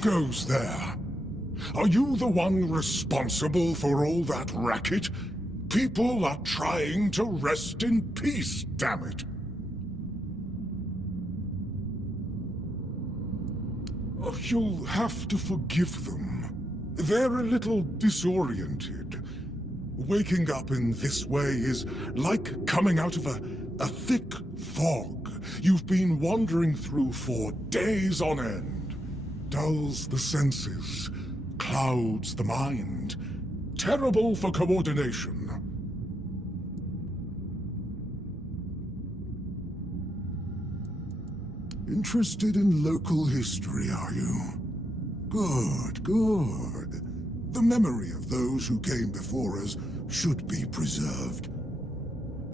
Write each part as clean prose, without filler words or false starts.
goes there? Are you the one responsible for all that racket? People are trying to rest in peace, damn it. Oh, you'll have to forgive them. They're a little disoriented. Waking up in this way is like coming out of a thick fog you've been wandering through for days on end. Dulls the senses, clouds the mind. Terrible for coordination. Interested in local history, are you? Good, good. The memory of those who came before us should be preserved.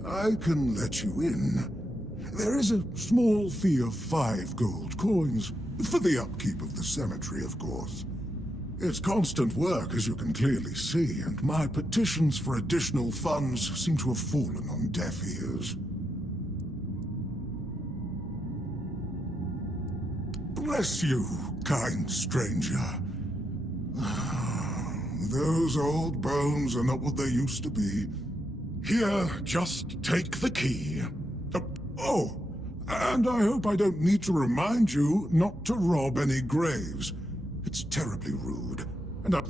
I can let you in. There is a small fee of 5 gold coins, for the upkeep of the cemetery, of course. It's constant work, as you can clearly see, and my petitions for additional funds seem to have fallen on deaf ears. Bless you, kind stranger. Those old bones are not what they used to be. Here, just take the key. Oh, and I hope I don't need to remind you not to rob any graves. It's terribly rude, and I...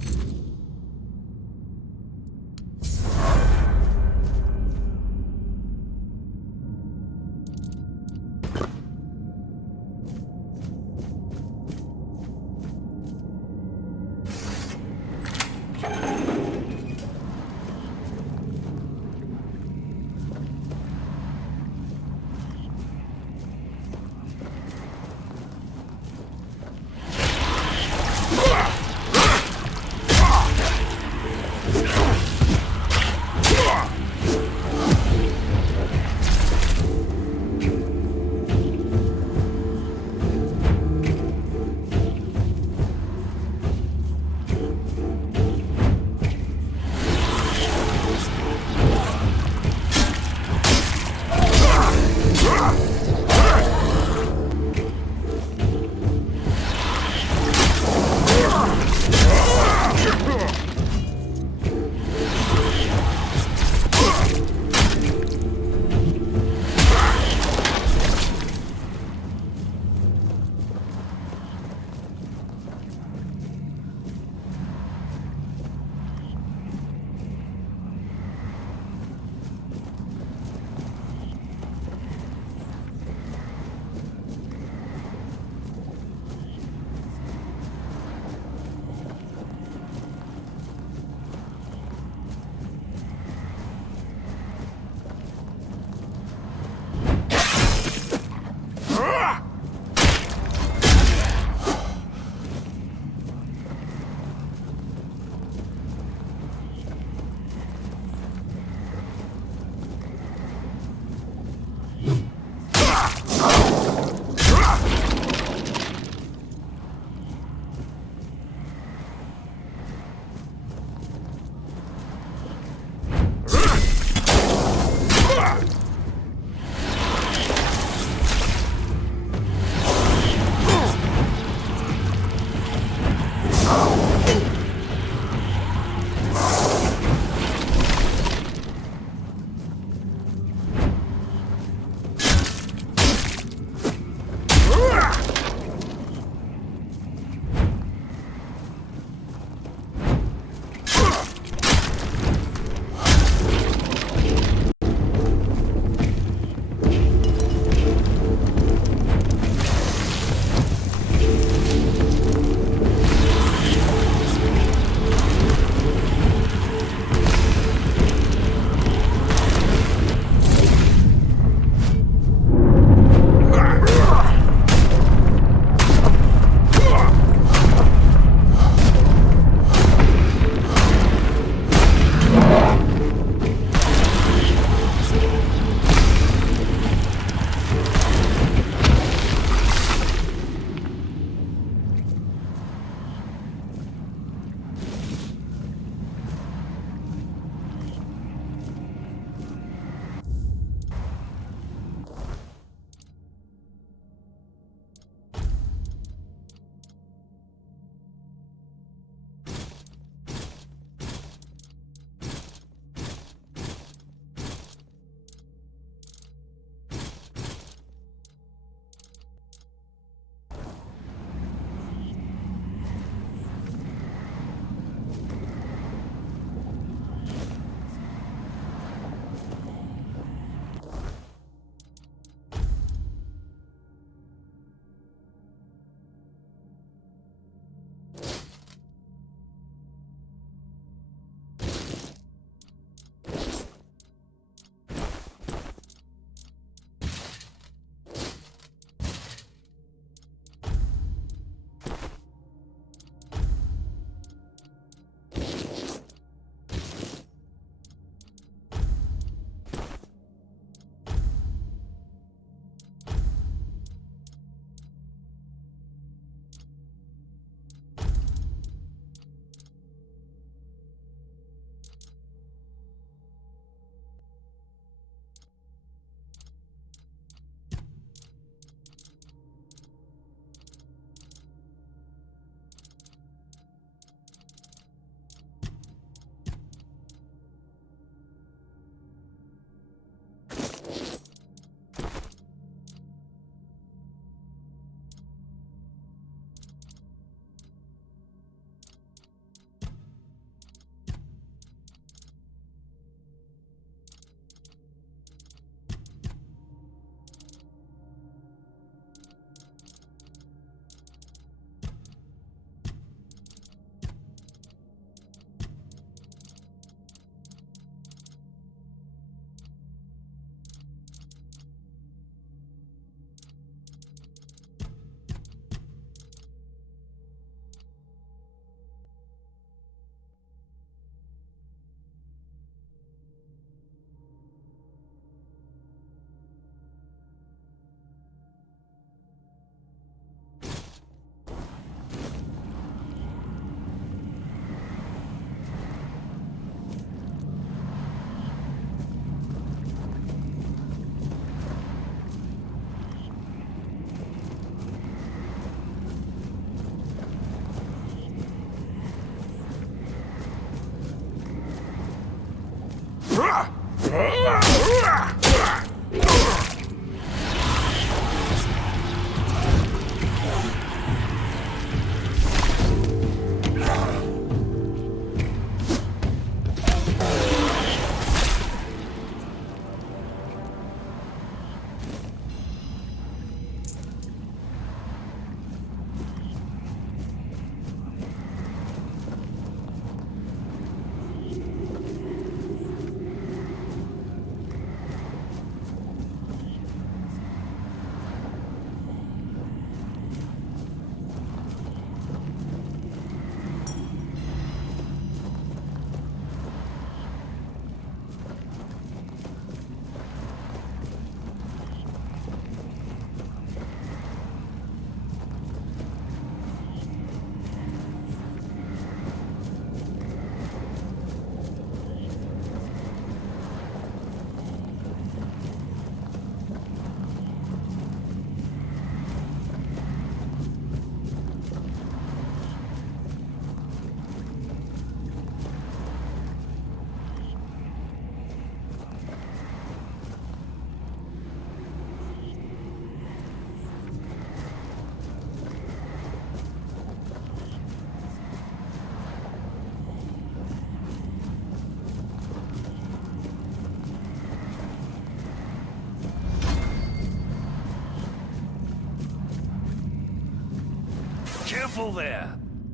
Careful there.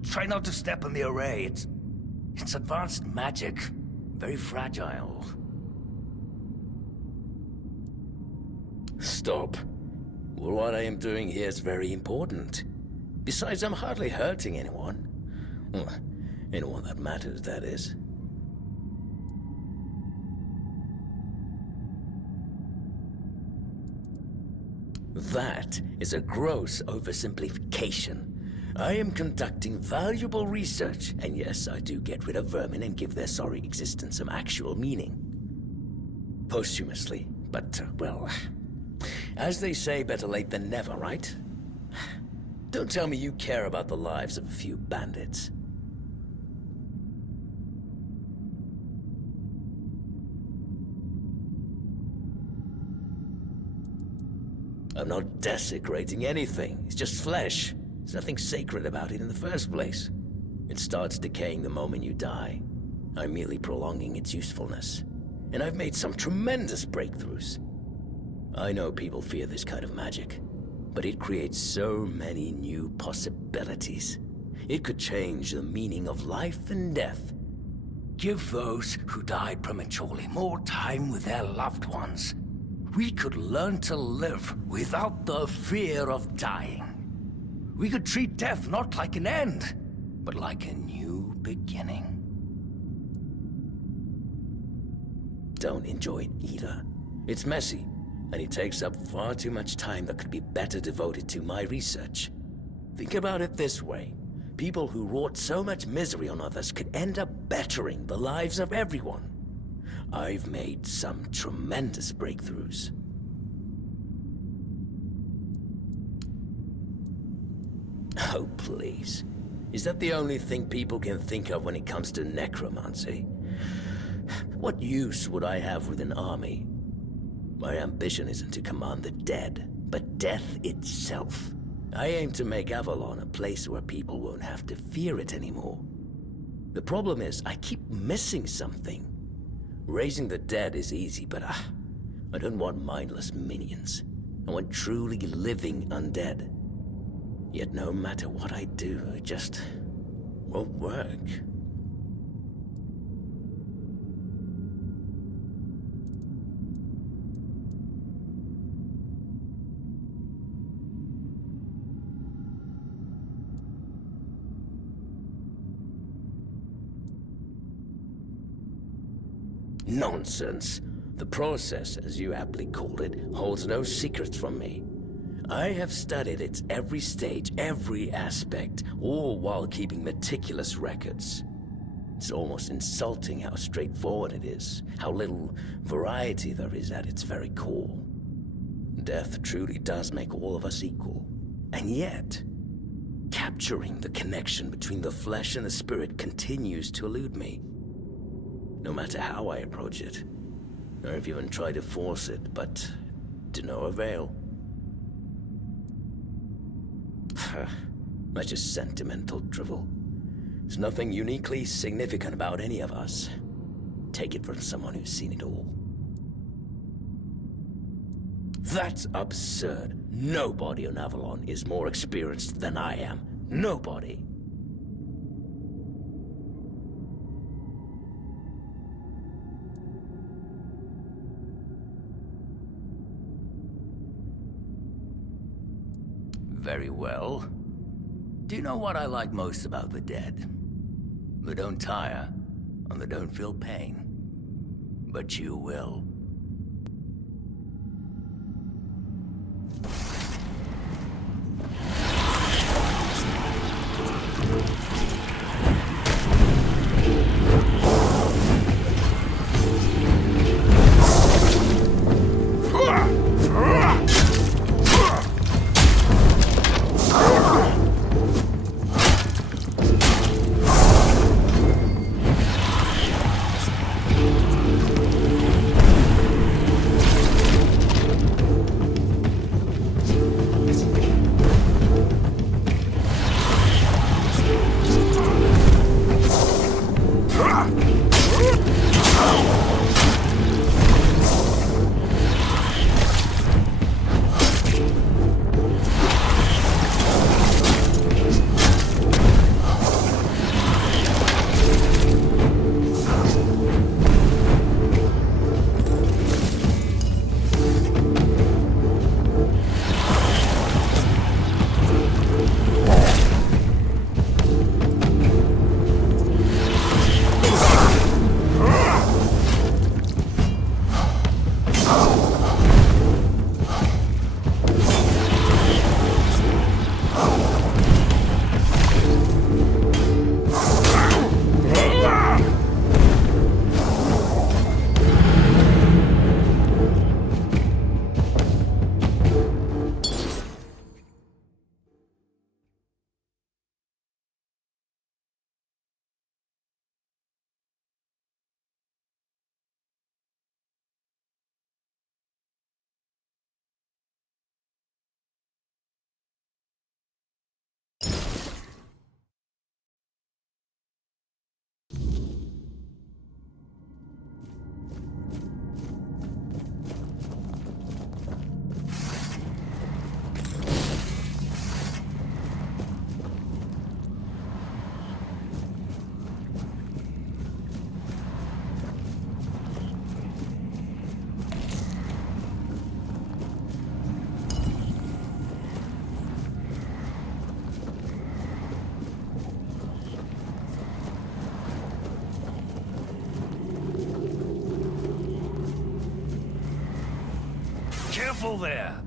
Try not to step on the array. It's advanced magic. Very fragile. Stop. Well, what I am doing here is very important. Besides, I'm hardly hurting anyone. Well, anyone that matters, that is. That is a gross oversimplification. I am conducting valuable research, and yes, I do get rid of vermin and give their sorry existence some actual meaning. Posthumously, but, well, as they say, better late than never, right? Don't tell me you care about the lives of a few bandits. I'm not desecrating anything. It's just flesh. There's nothing sacred about it in the first place. It starts decaying the moment you die. I'm merely prolonging its usefulness. And I've made some tremendous breakthroughs. I know people fear this kind of magic, but it creates so many new possibilities. It could change the meaning of life and death. Give those who died prematurely more time with their loved ones. We could learn to live without the fear of dying. We could treat death not like an end, but like a new beginning. Don't enjoy it either. It's messy, and it takes up far too much time that could be better devoted to my research. Think about it this way. People who wrought so much misery on others could end up bettering the lives of everyone. I've made some tremendous breakthroughs. Oh, please. Is that the only thing people can think of when it comes to necromancy? What use would I have with an army? My ambition isn't to command the dead, but death itself. I aim to make Avalon a place where people won't have to fear it anymore. The problem is, I keep missing something. Raising the dead is easy, but I don't want mindless minions. I want truly living undead. Yet no matter what I do, it just won't work. Nonsense. The process, as you aptly called it, holds no secrets from me. I have studied its every stage, every aspect, all while keeping meticulous records. It's almost insulting how straightforward it is, how little variety there is at its very core. Death truly does make all of us equal. And yet, capturing the connection between the flesh and the spirit continues to elude me. no matter how I approach it. Or if even try to force it, but to no avail. That's just sentimental drivel. There's nothing uniquely significant about any of us. Take it from someone who's seen it all. That's absurd. Nobody on Avalon is more experienced than I am. Nobody. Very well. Do you know what I like most about the dead? They don't tire, and they don't feel pain. But you will. Careful there.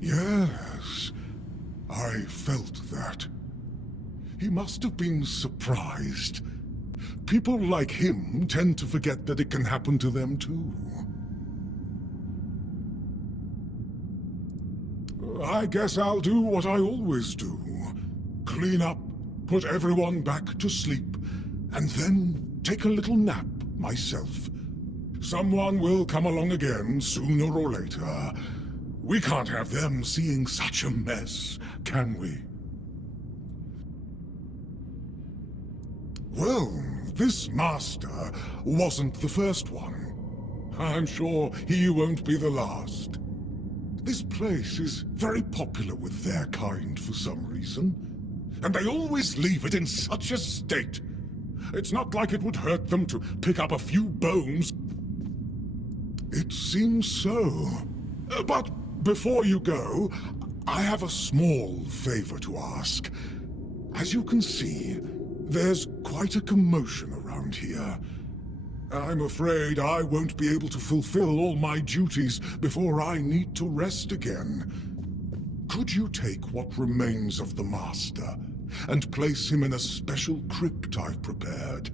Yes, I felt that. He must have been surprised. People like him tend to forget that it can happen to them too. I guess I'll do what I always do. Clean up, put everyone back to sleep, and then take a little nap myself. Someone will come along again sooner or later. We can't have them seeing such a mess, can we? Well, this master wasn't the first one. I'm sure he won't be the last. This place is very popular with their kind for some reason, and they always leave it in such a state. It's not like it would hurt them to pick up a few bones. It seems so. But before you go, I have a small favor to ask. As you can see, there's quite a commotion around here. I'm afraid I won't be able to fulfill all my duties before I need to rest again. Could you take what remains of the Master and place him in a special crypt I've prepared?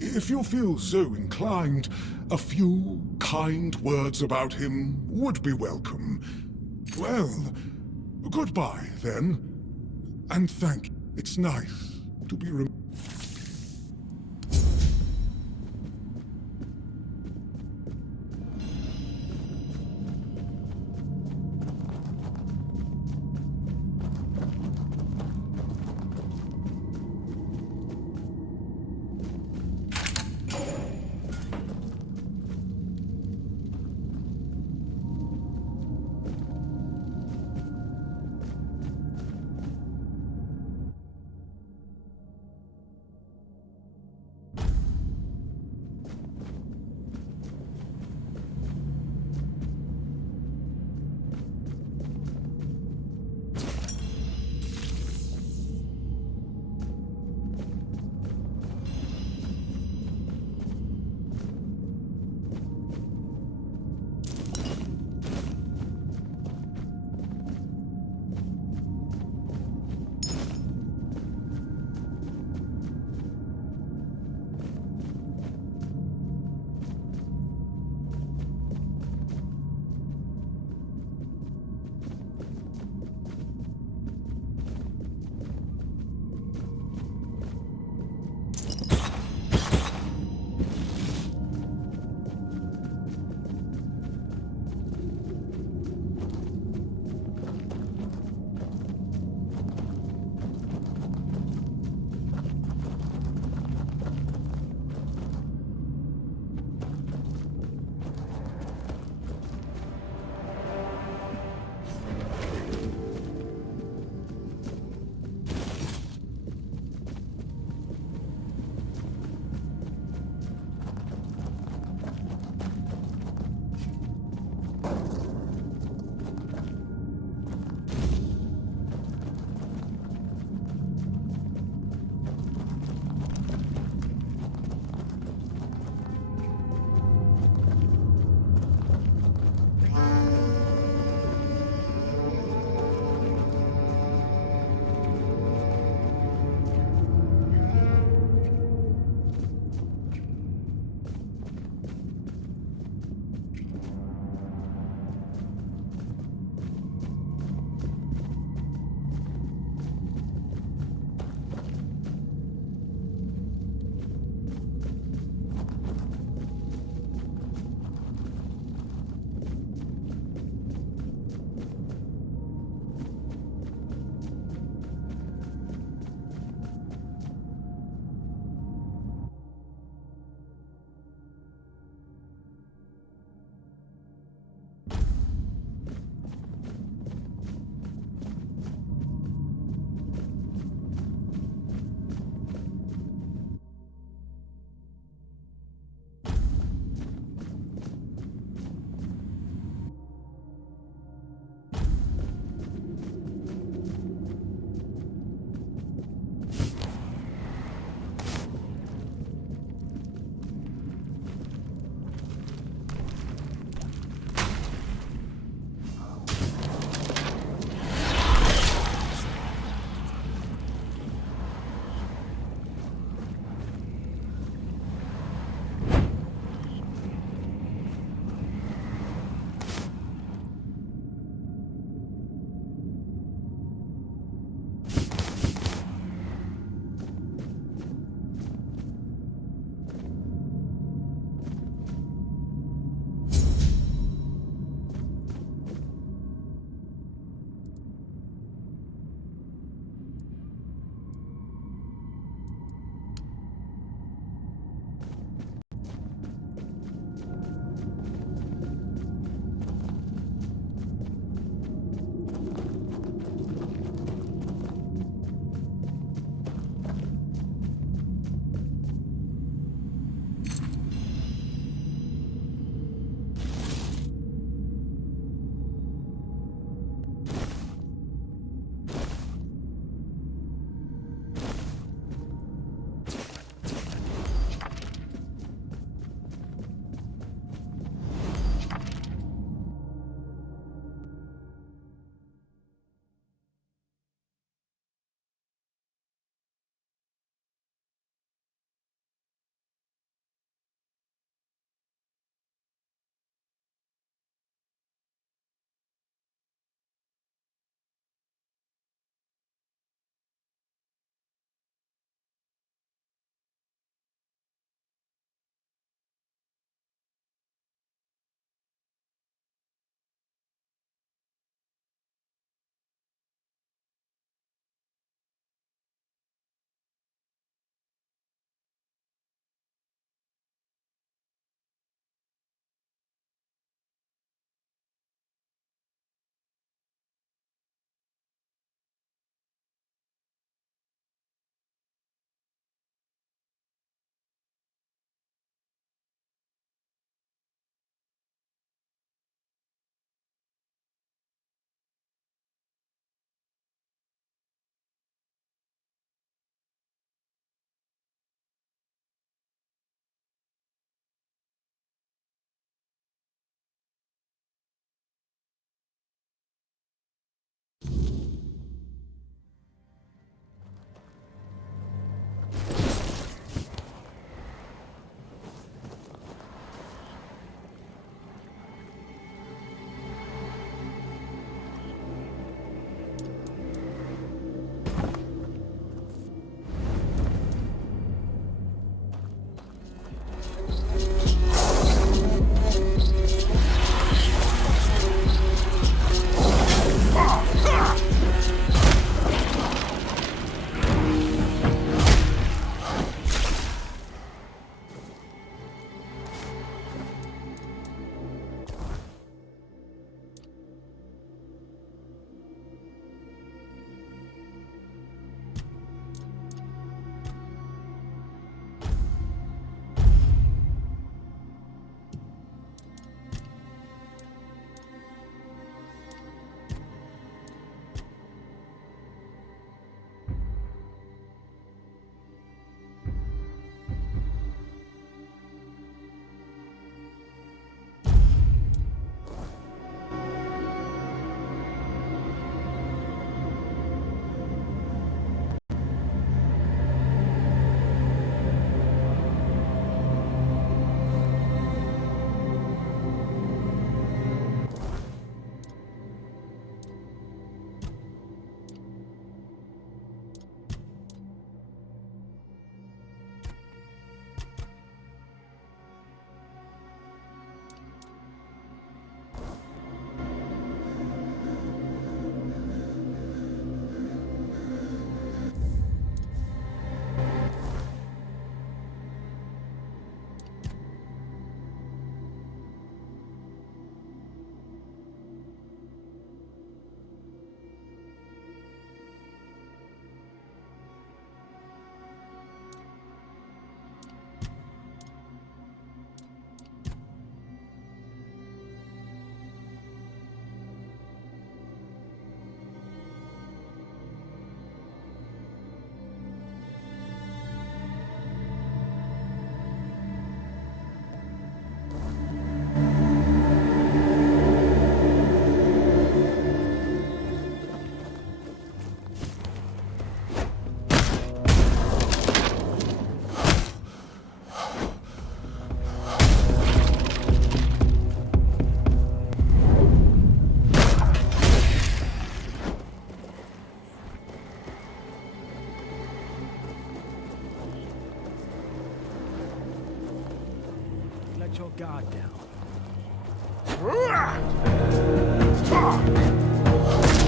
If you feel so inclined, a few kind words about him would be welcome. Well, goodbye then. And thank you. It's nice to be guard down.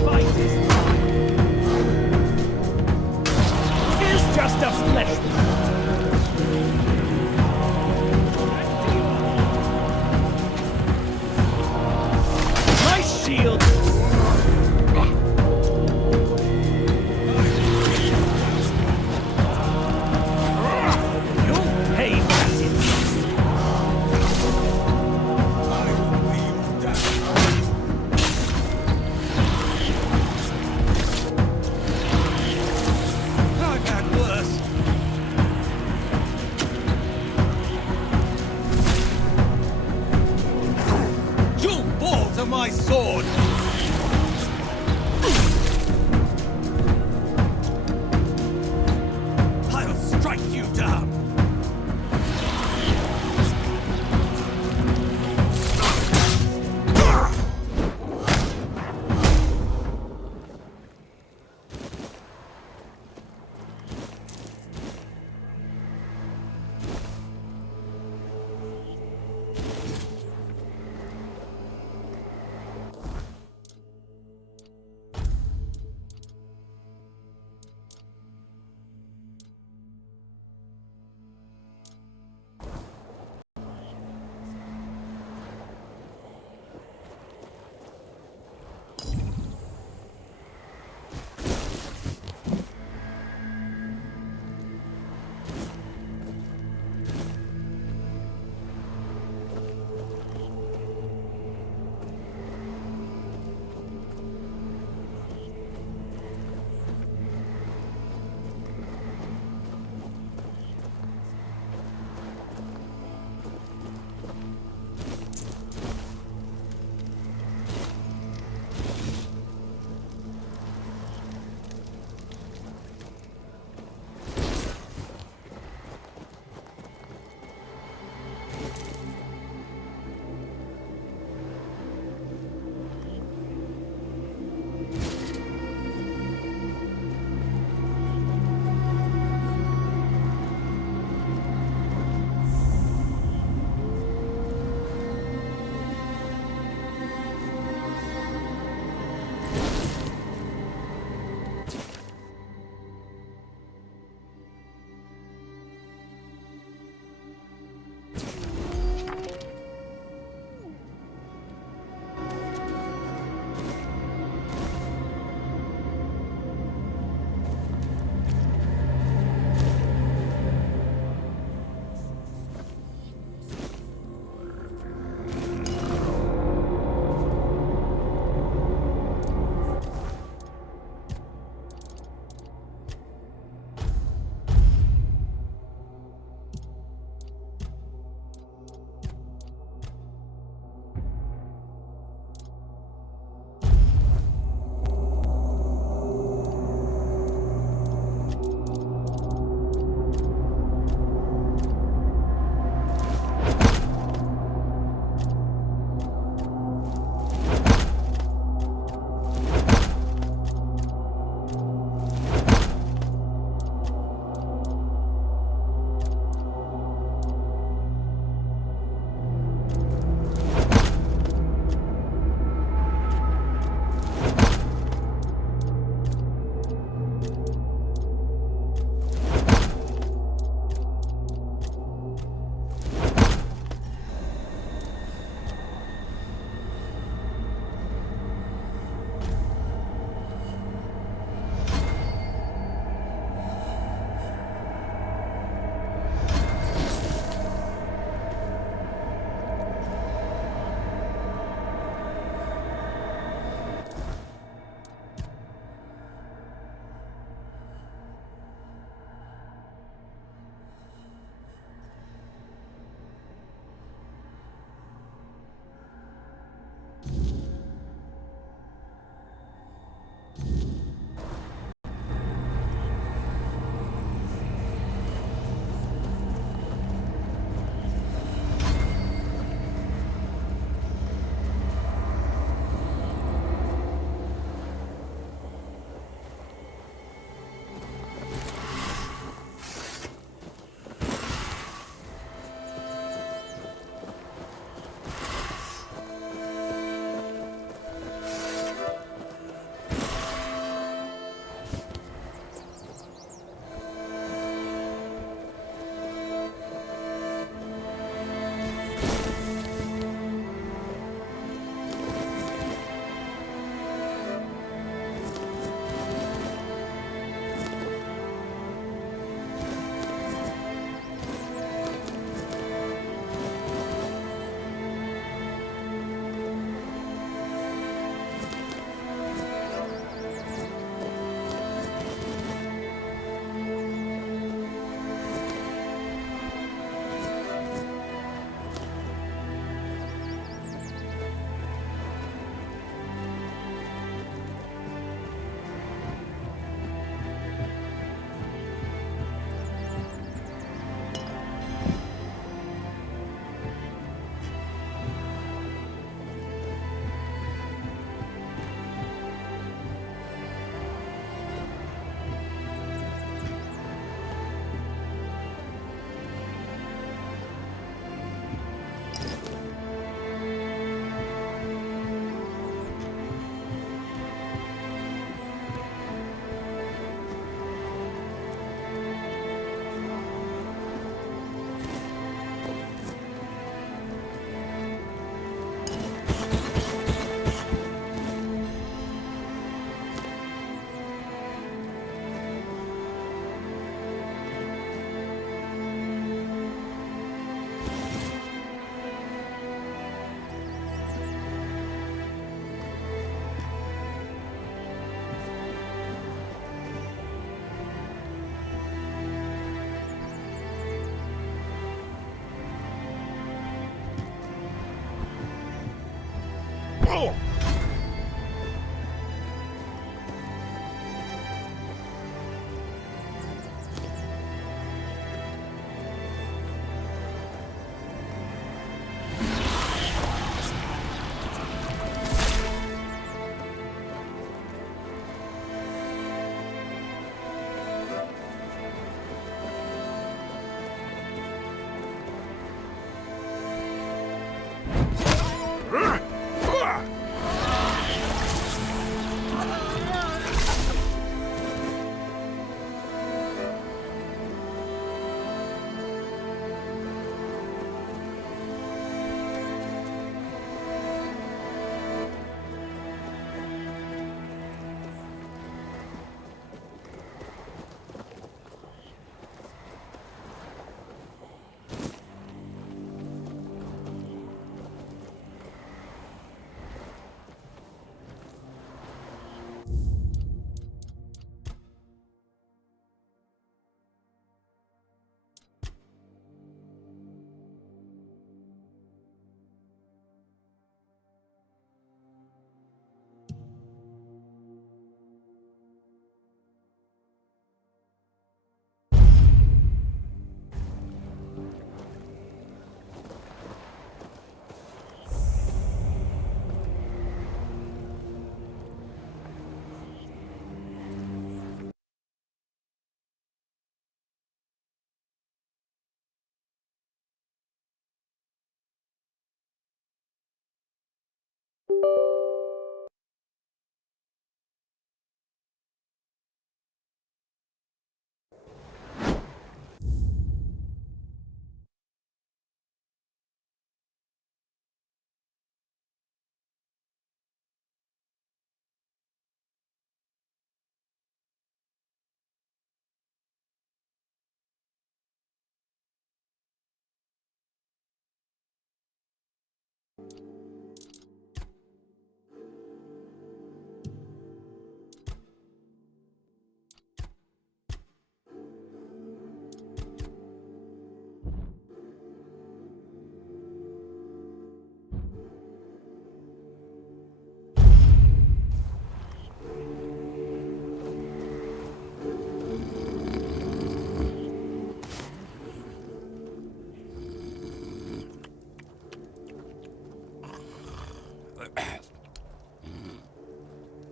Fight is mine. Here's just a flesh wound. My shield. You'll pay for this.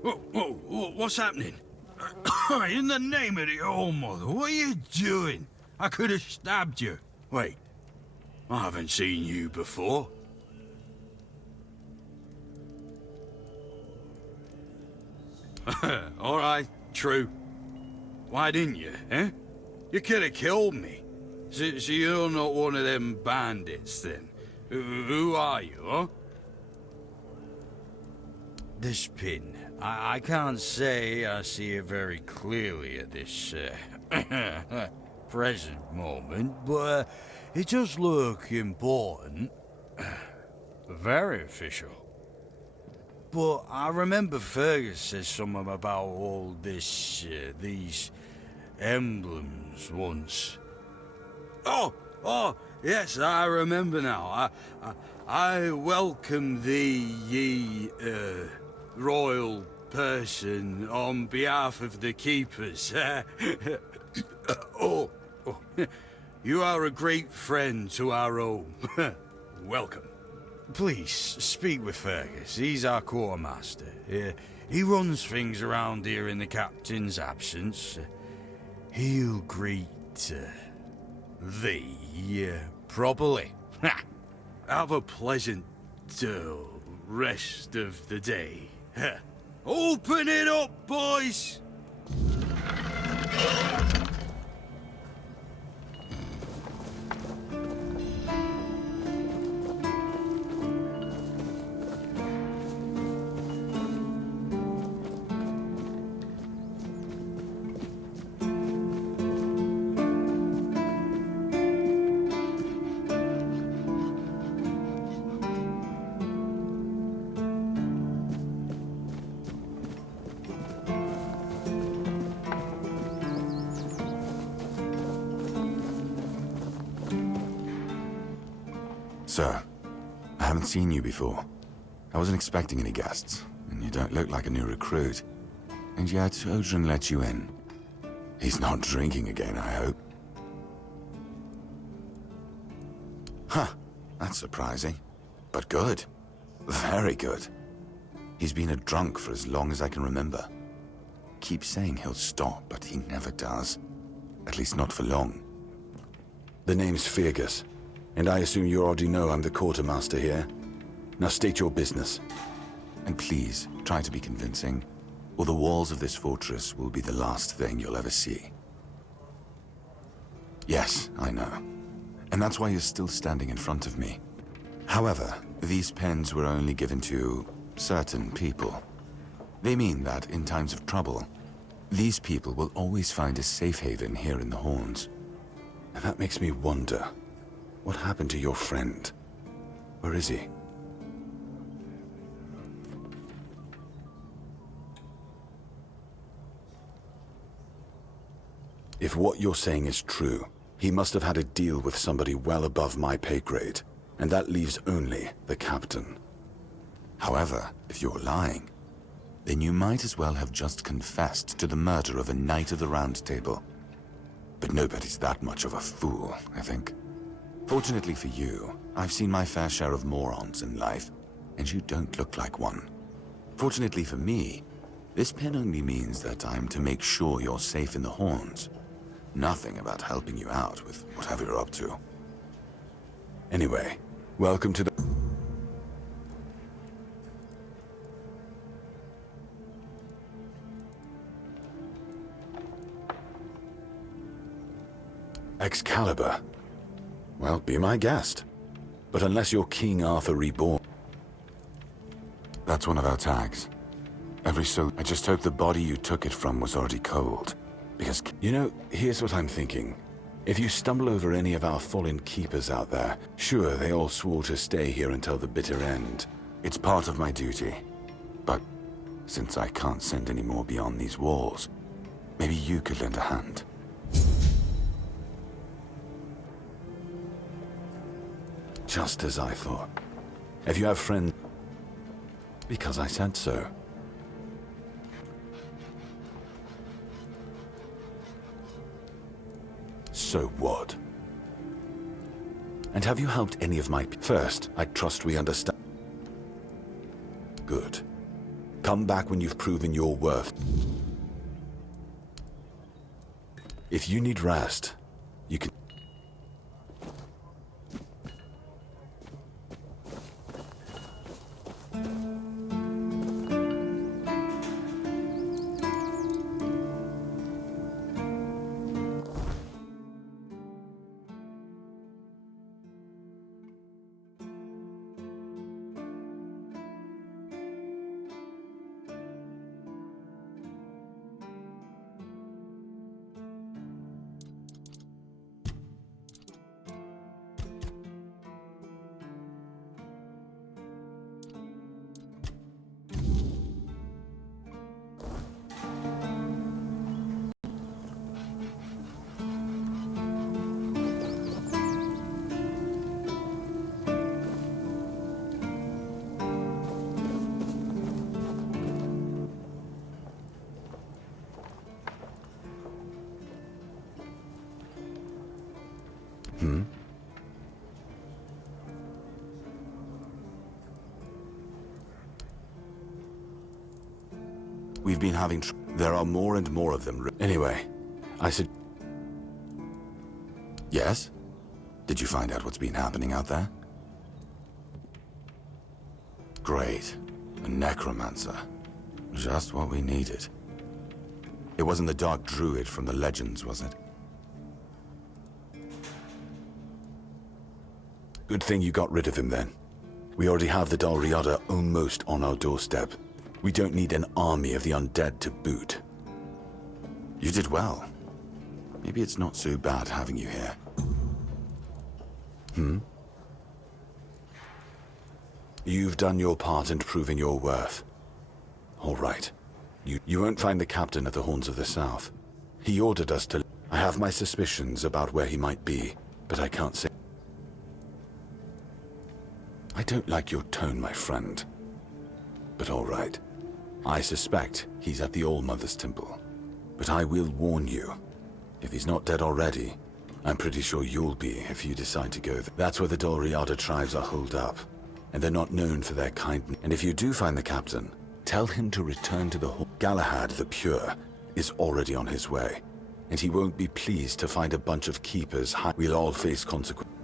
What's happening? In the name of the All Mother, what are you doing? I could have stabbed you. Wait, I haven't seen you before. All right, true. Why didn't you, eh? You could have killed me. So you're not one of them bandits, then? Who are you, huh? This pin. I can't say I see it very clearly at this present moment, but it does look important. Very official. But I remember Fergus said something about all this, these emblems once. Oh, yes, I remember now. I welcome thee, ye, royal person, on behalf of the keepers. You are a great friend to our home. Welcome. Please, speak with Fergus. He's our quartermaster. He runs things around here in the captain's absence. He'll greet thee properly. Have a pleasant rest of the day. Open it up, boys! Sir, I haven't seen you before. I wasn't expecting any guests, and you don't look like a new recruit. And yet, Odrin let you in. He's not drinking again, I hope. Huh, that's surprising. But good. Very good. He's been a drunk for as long as I can remember. Keeps saying he'll stop, but he never does. At least not for long. The name's Fergus. And I assume you already know I'm the quartermaster here. Now state your business. And please, try to be convincing, or the walls of this fortress will be the last thing you'll ever see. Yes, I know. And that's why you're still standing in front of me. However, these pens were only given to certain people. They mean that in times of trouble, these people will always find a safe haven here in the Horns. And that makes me wonder. What happened to your friend? Where is he? If what you're saying is true, he must have had a deal with somebody well above my pay grade, and that leaves only the captain. However, if you're lying, then you might as well have just confessed to the murder of a Knight of the Round Table. But nobody's that much of a fool, I think. Fortunately for you, I've seen my fair share of morons in life, and you don't look like one. Fortunately for me, this pen only means that I'm to make sure you're safe in the Horns. Nothing about helping you out with whatever you're up to. Anyway, welcome to the... Excalibur. Well, be my guest. But unless you're King Arthur reborn... That's one of our tags. Every so... I just hope the body you took it from was already cold. Because... You know, here's what I'm thinking. If you stumble over any of our fallen keepers out there, sure, they all swore to stay here until the bitter end. It's part of my duty. But since I can't send any more beyond these walls, maybe you could lend a hand. Just as I thought. If you have friends... Because I said so. So what? And have you helped any of my... First, I trust we understand. Good. Come back when you've proven your worth. If you need rest, you can... We've been having there are more and more of them. Anyway, I said... Yes? Did you find out what's been happening out there? Great. A necromancer. Just what we needed. It wasn't the Dark Druid from the legends, was it? Good thing you got rid of him then. We already have the Dalriada almost on our doorstep. We don't need an army of the undead to boot. You did well. Maybe it's not so bad having you here. You've done your part in proving your worth. All right. You won't find the captain at the Horns of the South. He ordered us to... I have my suspicions about where he might be, but I can't say... I don't like your tone, my friend. But all right. I suspect he's at the All-Mother's Temple. But I will warn you. If he's not dead already, I'm pretty sure you'll be if you decide to go there. That's where the Dalriada tribes are holed up. And they're not known for their kindness. And if you do find the captain, tell him to return to the hall. Galahad the Pure is already on his way. And he won't be pleased to find a bunch of keepers. We'll all face consequences.